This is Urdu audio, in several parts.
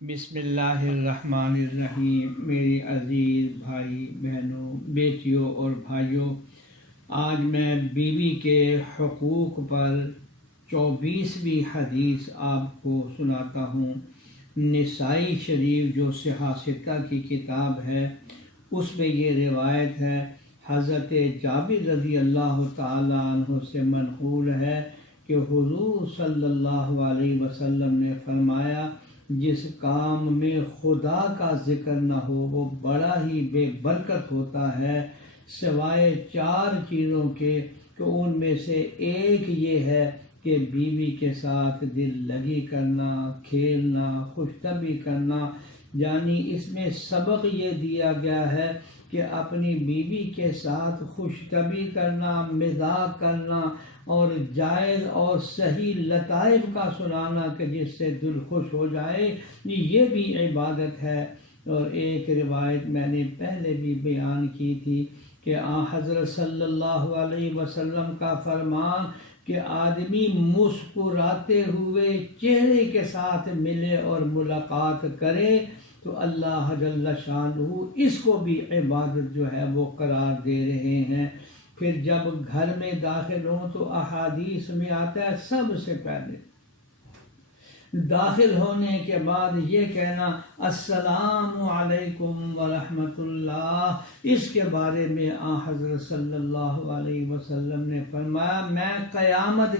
بسم اللہ الرحمن الرحیم۔ میری عزیز بھائی بہنوں، بیٹیوں اور بھائیوں، آج میں بیوی کے حقوق پر 24ویں حدیث آپ کو سناتا ہوں۔ نسائی شریف جو صحاح ستہ کی کتاب ہے، اس میں یہ روایت ہے، حضرت جابر رضی اللہ تعالیٰ عنہ سے منقول ہے کہ حضور صلی اللہ علیہ وسلم نے فرمایا، جس کام میں خدا کا ذکر نہ ہو وہ بڑا ہی بے برکت ہوتا ہے، سوائے 4 چیزوں کے، کہ ان میں سے ایک یہ ہے کہ بیوی کے ساتھ دل لگی کرنا، کھیلنا، خوش طبعی کرنا۔ یعنی اس میں سبق یہ دیا گیا ہے کہ اپنی بیوی کے ساتھ خوش طبعی کرنا، مزاح کرنا اور جائز اور صحیح لطائف کا سنانا کہ جس سے دل خوش ہو جائے، یہ بھی عبادت ہے۔ اور ایک روایت میں نے پہلے بھی بیان کی تھی کہ حضرت صلی اللہ علیہ وسلم کا فرمان کہ آدمی مسکراتے ہوئے چہرے کے ساتھ ملے اور ملاقات کرے تو اللہ جل شانہ اس کو بھی عبادت جو ہے وہ قرار دے رہے ہیں۔ پھر جب گھر میں داخل ہوں تو احادیث میں آتا ہے، سب سے پہلے داخل ہونے کے بعد یہ کہنا، السلام علیکم ورحمۃ اللہ۔ اس کے بارے میں حضرت صلی اللہ علیہ وسلم نے فرمایا، میں قیامت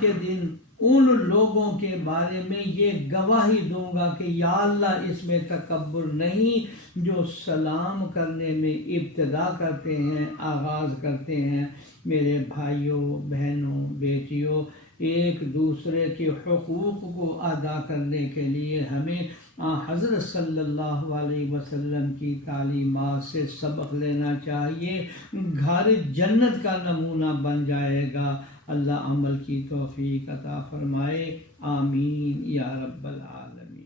کے دن ان لوگوں کے بارے میں یہ گواہی دوں گا کہ یا اللہ اس میں تکبر نہیں، جو سلام کرنے میں ابتدا کرتے ہیں، آغاز کرتے ہیں۔ میرے بھائیوں، بہنوں، بیٹیوں، ایک دوسرے کے حقوق کو ادا کرنے کے لیے ہمیں حضرت صلی اللہ علیہ وسلم کی تعلیمات سے سبق لینا چاہیے۔ گھر جنت کا نمونہ بن جائے گا۔ اللہ عمل کی توفیق عطا فرمائے، آمین یا رب العالمین۔